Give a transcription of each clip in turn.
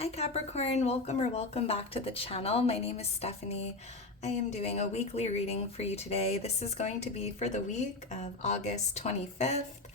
Hi Capricorn, welcome back to the channel. My name is Stephanie. I am doing a weekly reading for you today. This is going to be for the week of August 25th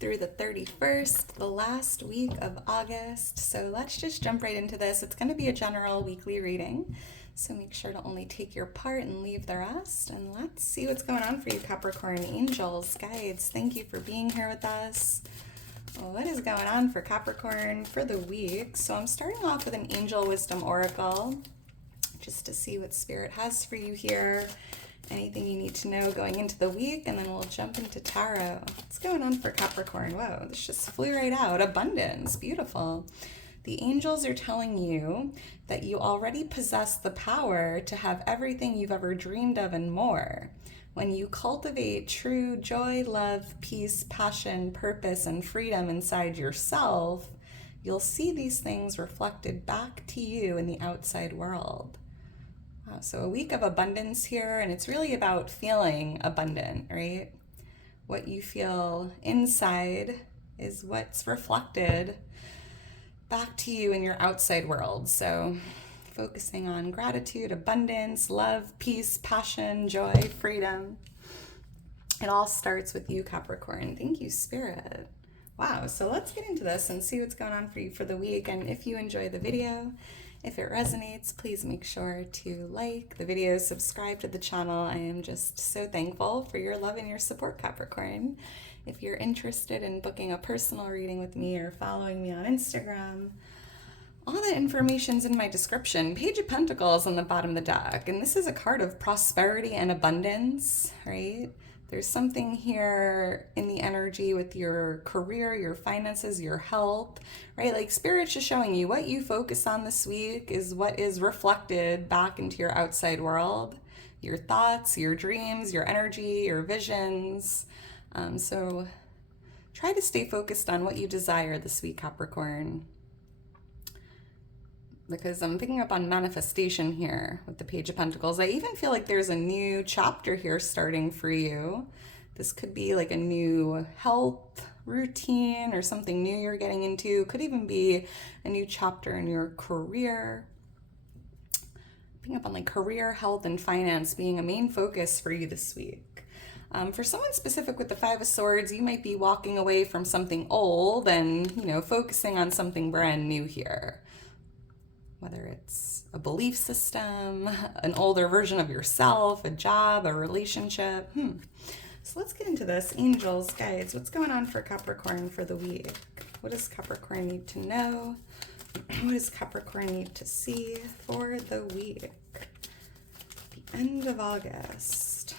through the 31st, the last week of August. So let's just jump right into this. It's going to be a general weekly reading. So make sure to only take your part and leave the rest. And let's see what's going on for you, Capricorn. Angels, guides, thank you for being here with us. Well, what is going on for Capricorn for the week? So I'm starting off with an Angel Wisdom Oracle just to see what Spirit has for you here. Anything you need to know going into the week, and then we'll jump into Tarot. What's going on for Capricorn? Whoa, this just flew right out. Abundance, beautiful. The angels are telling you that you already possess the power to have everything you've ever dreamed of and more. When you cultivate true joy, love, peace, passion, purpose, and freedom inside yourself, you'll see these things reflected back to you in the outside world. Wow, so a week of abundance here, and it's really about feeling abundant, right? What you feel inside is what's reflected back to you in your outside world. So focusing on gratitude, abundance, love, peace, passion, joy, freedom. It all starts with you, Capricorn. Thank you, Spirit. Wow, so let's get into this and see what's going on for you for the week. And if you enjoy the video, if it resonates, please make sure to like the video, subscribe to the channel. I am just so thankful for your love and your support, Capricorn. If you're interested in booking a personal reading with me or following me on Instagram, all the information's in my description. Page of Pentacles on the bottom of the deck. And this is a card of prosperity and abundance, right? There's something here in the energy with your career, your finances, your health, right? Like Spirit's just showing you what you focus on this week is what is reflected back into your outside world. Your thoughts, your dreams, your energy, your visions. So try to stay focused on what you desire this week, Capricorn. Because I'm picking up on manifestation here with the Page of Pentacles. I even feel like there's a new chapter here starting for you. This could be like a new health routine or something new you're getting into. Could even be a new chapter in your career. Picking up on like career, health, and finance being a main focus for you this week. For someone specific with the Five of Swords, you might be walking away from something old and, focusing on something brand new here. Whether it's a belief system, an older version of yourself, a job, a relationship. So let's get into this. Angels, guides, what's going on for Capricorn for the week? What does Capricorn need to know? What does Capricorn need to see for the week? The end of August.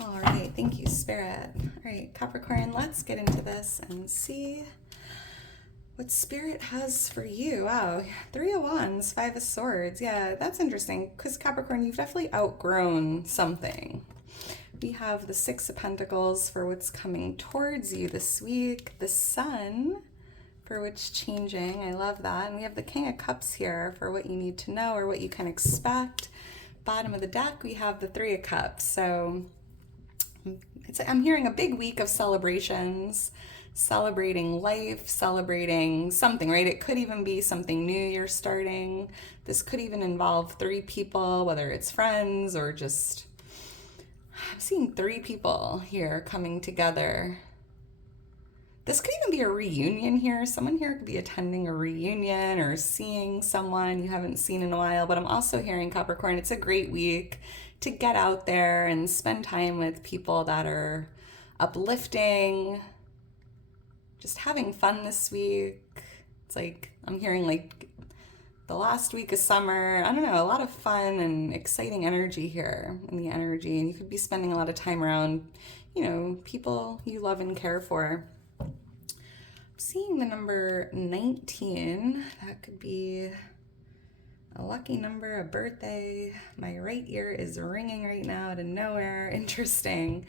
All right, thank you, Spirit. All right, Capricorn, let's get into this and see what Spirit has for you. Wow, Three of Wands, Five of Swords. Yeah, that's interesting because Capricorn, you've definitely outgrown something. We have the Six of Pentacles for what's coming towards you this week. The Sun for what's changing. I love that. And we have the King of Cups here for what you need to know or what you can expect. Bottom of the deck, we have the Three of Cups. So I'm hearing a big week of celebrations. Celebrating life, celebrating something, right? It could even be something new you're starting. This could even involve three people, whether it's friends or just, I'm seeing three people here coming together. This could even be a reunion here. Someone here could be attending a reunion or seeing someone you haven't seen in a while. But I'm also hearing, Capricorn, it's a great week to get out there and spend time with people that are uplifting, just having fun this week. It's like, I'm hearing like the last week of summer. I don't know, a lot of fun and exciting energy here in the energy. And you could be spending a lot of time around, people you love and care for. I'm seeing the number 19. That could be a lucky number, a birthday. My right ear is ringing right now out of nowhere. Interesting.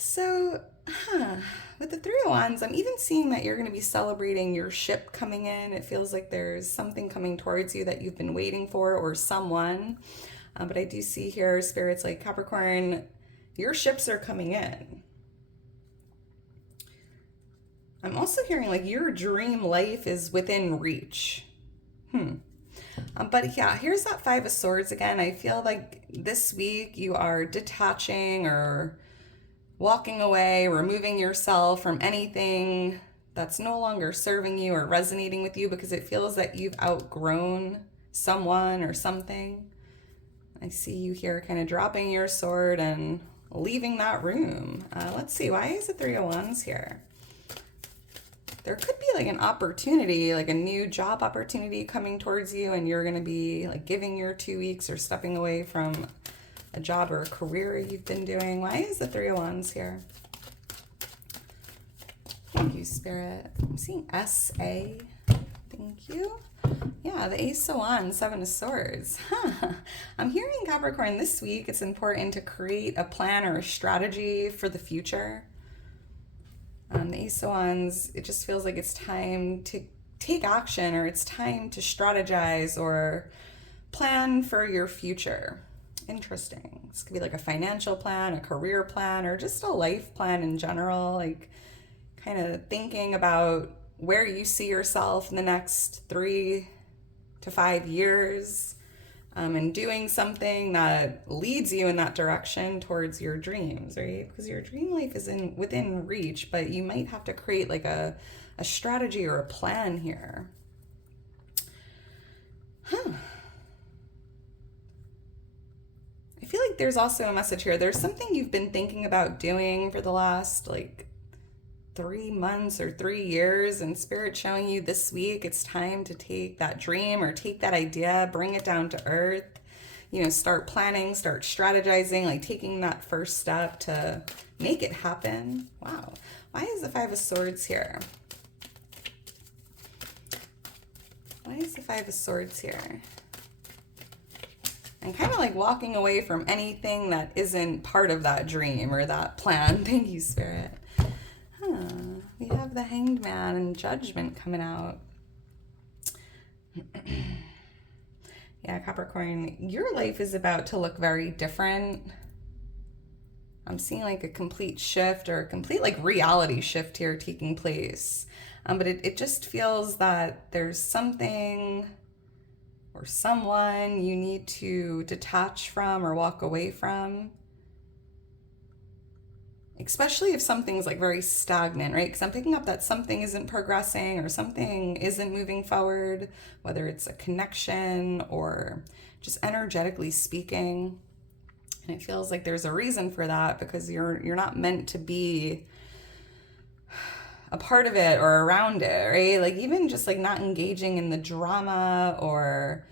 So, with the Three of Wands, I'm even seeing that you're going to be celebrating your ship coming in. It feels like there's something coming towards you that you've been waiting for or someone. But I do see here, Spirit's like, Capricorn, your ships are coming in. I'm also hearing like your dream life is within reach. But yeah, here's that Five of Swords again. I feel like this week you are detaching or walking away, removing yourself from anything that's no longer serving you or resonating with you because it feels that you've outgrown someone or something. I see you here kind of dropping your sword and leaving that room. Let's see, why is the Three of Wands here? There could be like an opportunity, like a new job opportunity coming towards you, and you're going to be like giving your 2 weeks or stepping away from a job or a career you've been doing. Why is the Three of Wands here? Thank you, Spirit. I'm seeing S.A. Thank you. Yeah, the Ace of Wands, Seven of Swords. I'm hearing, Capricorn, this week it's important to create a plan or a strategy for the future. The Ace of Wands, it just feels like it's time to take action, or it's time to strategize or plan for your future. Interesting. This could be like a financial plan, a career plan, or just a life plan in general, like kind of thinking about where you see yourself in the next 3 to 5 years, and doing something that leads you in that direction towards your dreams, right? Because your dream life is within reach, but you might have to create like a strategy or a plan here. I feel like there's also a message here. There's something you've been thinking about doing for the last like 3 months or 3 years, and Spirit showing you this week it's time to take that dream or take that idea, bring it down to earth, start planning, start strategizing, like taking that first step to make it happen. Wow. Why is the Five of Swords here? Why is the Five of Swords here? And kind of like walking away from anything that isn't part of that dream or that plan. Thank you, Spirit. We have the Hanged Man and Judgment coming out. Yeah, Capricorn, your life is about to look very different. I'm seeing like a complete shift or a complete like reality shift here taking place. But it just feels that there's something or someone you need to detach from or walk away from. Especially if something's like very stagnant, right? Because I'm picking up that something isn't progressing or something isn't moving forward, whether it's a connection or just energetically speaking. And it feels like there's a reason for that, because you're not meant to be a part of it or around it, right? Like even just like not engaging in the drama or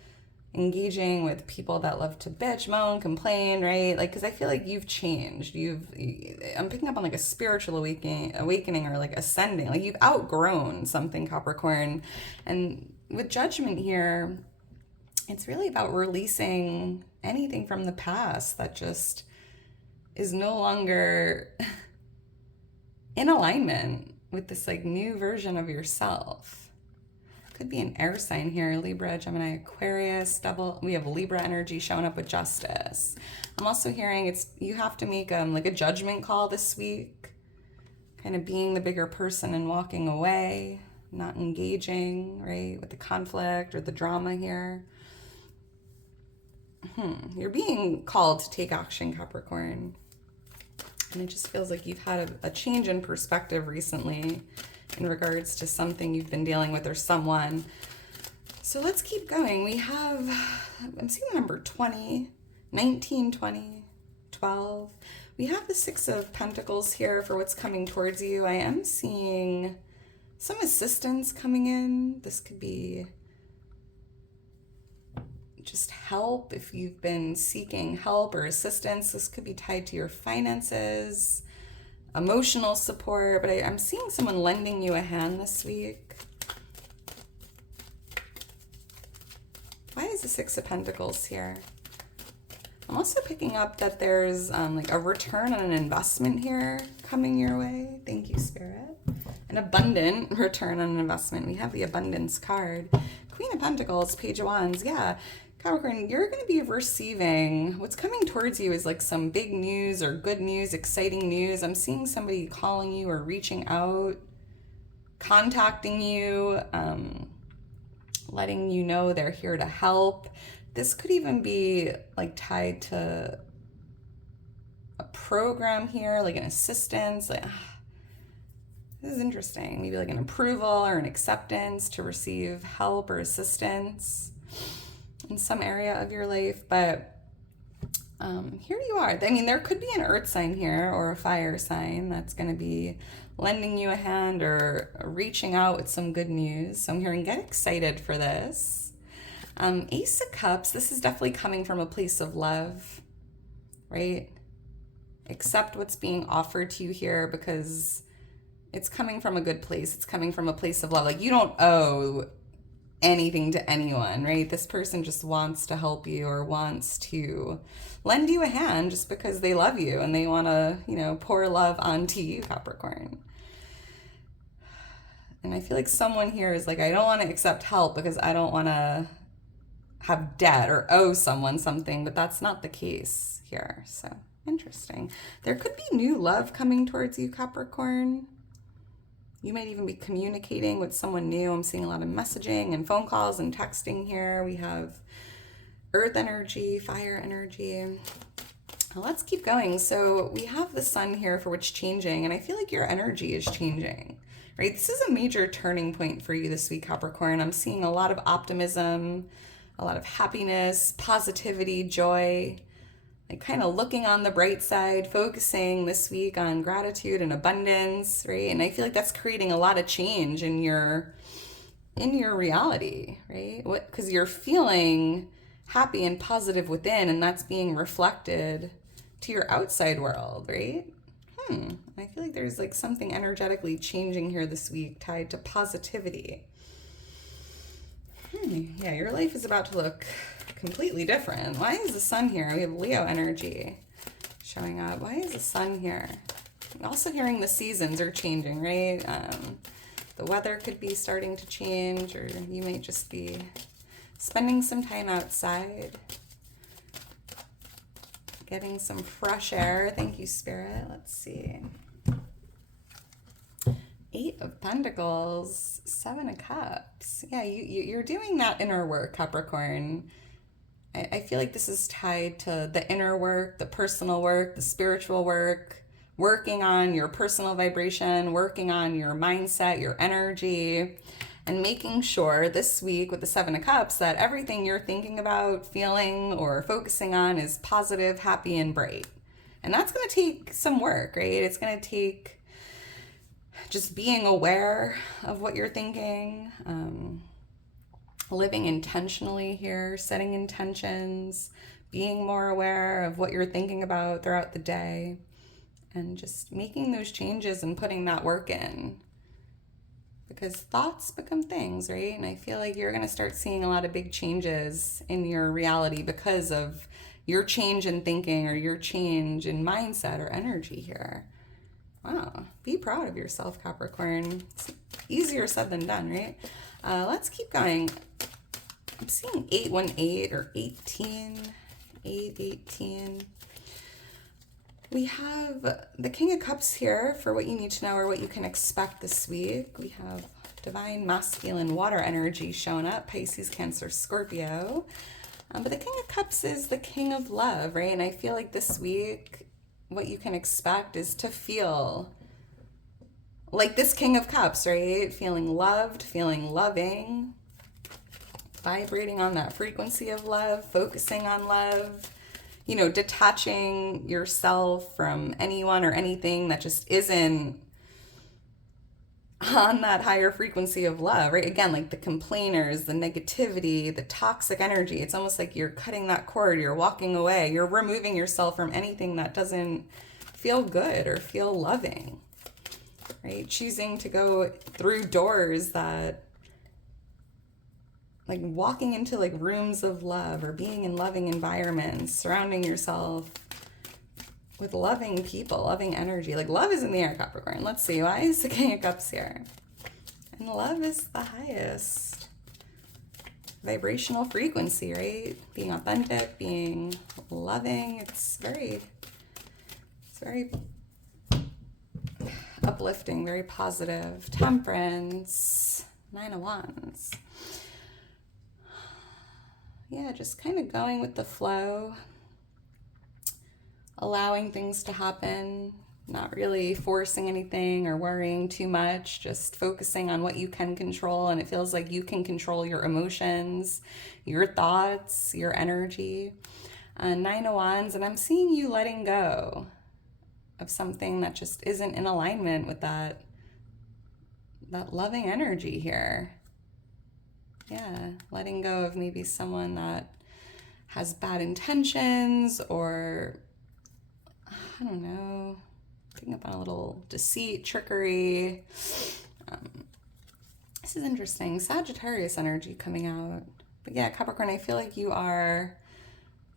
engaging with people that love to bitch, moan, complain, right? Like, because I feel like you've changed. I'm picking up on like a spiritual awakening or like ascending. Like you've outgrown something, Capricorn. And with Judgment here, it's really about releasing anything from the past that just is no longer in alignment with this like new version of yourself. Could be an air sign here, Libra, Gemini, Aquarius, double. We have Libra energy showing up with Justice. I'm also hearing you have to make like a judgment call this week, kind of being the bigger person and walking away, not engaging, right, with the conflict or the drama here. You're being called to take action, Capricorn. And it just feels like you've had a change in perspective recently in regards to something you've been dealing with or someone. So let's keep going. We have, I'm seeing the number 20, 19, 20, 12. We have the Six of Pentacles here for what's coming towards you. I am seeing some assistance coming in. This could be just help if you've been seeking help or assistance. This could be tied to your finances, emotional support, but I'm seeing someone lending you a hand this week. Why is the Six of Pentacles here? I'm also picking up that there's like a return on an investment here coming your way. Thank you, Spirit. An abundant return on an investment. We have the Abundance card. Queen of Pentacles, Page of Wands. Yeah, Capricorn, you're going to be receiving, what's coming towards you is like some big news or good news, exciting news. I'm seeing somebody calling you or reaching out contacting you, letting you know they're here to help. This could even be like tied to a program here, like an assistance. Like, this is interesting. Maybe like an approval or an acceptance to receive help or assistance in some area of your life. But here you are. I mean, there could be an earth sign here or a fire sign that's going to be lending you a hand or reaching out with some good news. So I'm hearing get excited for this. Ace of Cups, this is definitely coming from a place of love, right? Accept what's being offered to you here because it's coming from a good place. It's coming from a place of love. Like, you don't owe anything to anyone, right? This person just wants to help you or wants to lend you a hand just because they love you and they want to, pour love onto you, Capricorn. And I feel like someone here is like, I don't want to accept help because I don't want to have debt or owe someone something, but that's not the case here. So interesting. There could be new love coming towards you, Capricorn. You might even be communicating with someone new. I'm seeing a lot of messaging and phone calls and texting here. We have earth energy, fire energy. Now let's keep going. So we have the sun here for what's changing, and I feel like your energy is changing, right? This is a major turning point for you this week, Capricorn. I'm seeing a lot of optimism, a lot of happiness, positivity, joy, like kind of looking on the bright side, focusing this week on gratitude and abundance, right? And I feel like that's creating a lot of change in your reality, right? Because you're feeling happy and positive within, and that's being reflected to your outside world, right? I feel like there's like something energetically changing here this week tied to positivity. Yeah, your life is about to look completely different. Why is the sun here? We have Leo energy showing up. Why is the sun here? I'm also hearing the seasons are changing, right? The weather could be starting to change, or you might just be spending some time outside, getting some fresh air. Thank you, Spirit. Let's see. 8 of Pentacles, 7 of Cups. Yeah, you're doing that inner work, Capricorn. I feel like this is tied to the inner work, the personal work, the spiritual work, working on your personal vibration, working on your mindset, your energy, and making sure this week with the 7 of Cups that everything you're thinking about, feeling, or focusing on is positive, happy, and bright. And that's going to take some work, right? It's going to take just being aware of what you're thinking, living intentionally here, setting intentions, being more aware of what you're thinking about throughout the day, and just making those changes and putting that work in. Because thoughts become things, right? And I feel like you're going to start seeing a lot of big changes in your reality because of your change in thinking or your change in mindset or energy here. Wow, be proud of yourself, Capricorn. It's easier said than done, right? Let's keep going. I'm seeing 818 or 18, 818. We have the King of Cups here for what you need to know or what you can expect this week. We have divine masculine water energy showing up, Pisces, Cancer, Scorpio. But the King of Cups is the king of love, right? And I feel like this week, what you can expect is to feel like this King of Cups, right? Feeling loved, feeling loving, vibrating on that frequency of love, focusing on love, detaching yourself from anyone or anything that just isn't on that higher frequency of love, right? Again, like the complainers, the negativity, the toxic energy. It's almost like you're cutting that cord, you're walking away, you're removing yourself from anything that doesn't feel good or feel loving, right? Choosing to go through doors that, like walking into like rooms of love or being in loving environments, surrounding yourself with loving people, loving energy. Like love is in the air, Capricorn. Let's see, why is the King of Cups here? And love is the highest vibrational frequency, right? Being authentic, being loving. It's very uplifting, very positive. Temperance, 9 of Wands. Yeah, just kind of going with the flow, allowing things to happen, not really forcing anything or worrying too much, just focusing on what you can control. And it feels like you can control your emotions, your thoughts, your energy. 9 of Wands, and I'm seeing you letting go of something that just isn't in alignment with that loving energy here. Yeah, letting go of maybe someone that has bad intentions, or I don't know, picking up on a little deceit, trickery. This is interesting. Sagittarius energy coming out. But yeah, Capricorn, I feel like you are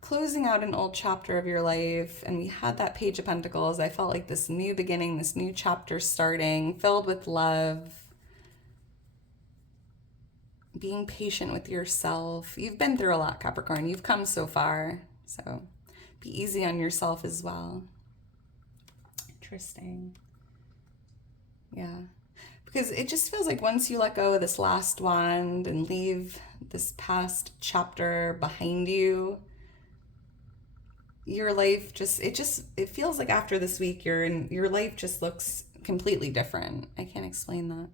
closing out an old chapter of your life, and we had that Page of Pentacles. I felt like this new beginning, this new chapter starting, filled with love, being patient with yourself. You've been through a lot, Capricorn. You've come so far, so be easy on yourself as well. Interesting. Yeah, because it just feels like once you let go of this last wand and leave this past chapter behind you, your life it feels like after this week your life just looks completely different. I can't explain that.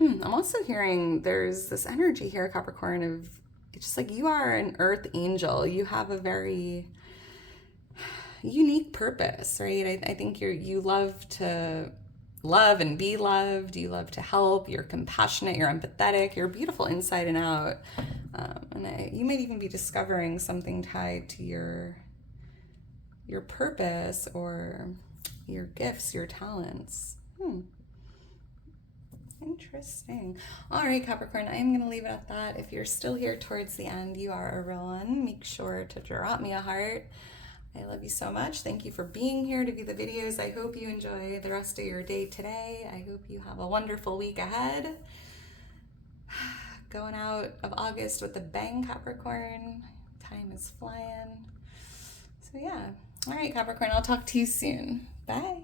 I'm also hearing there's this energy here, Capricorn, of it's just like you are an earth angel. You have a very unique purpose, right? I think you love to love and be loved. You love to help. You're compassionate. You're empathetic. You're beautiful inside and out. You might even be discovering something tied to your purpose or your gifts, your talents. Interesting. All right, Capricorn, I am going to leave it at that. If you're still here towards the end, you are a real one. Make sure to drop me a heart. I love you so much. Thank you for being here to view the videos. I hope you enjoy the rest of your day today. I hope you have a wonderful week ahead. Going out of August with a bang, Capricorn. Time is flying. So yeah. All right, Capricorn, I'll talk to you soon. Bye.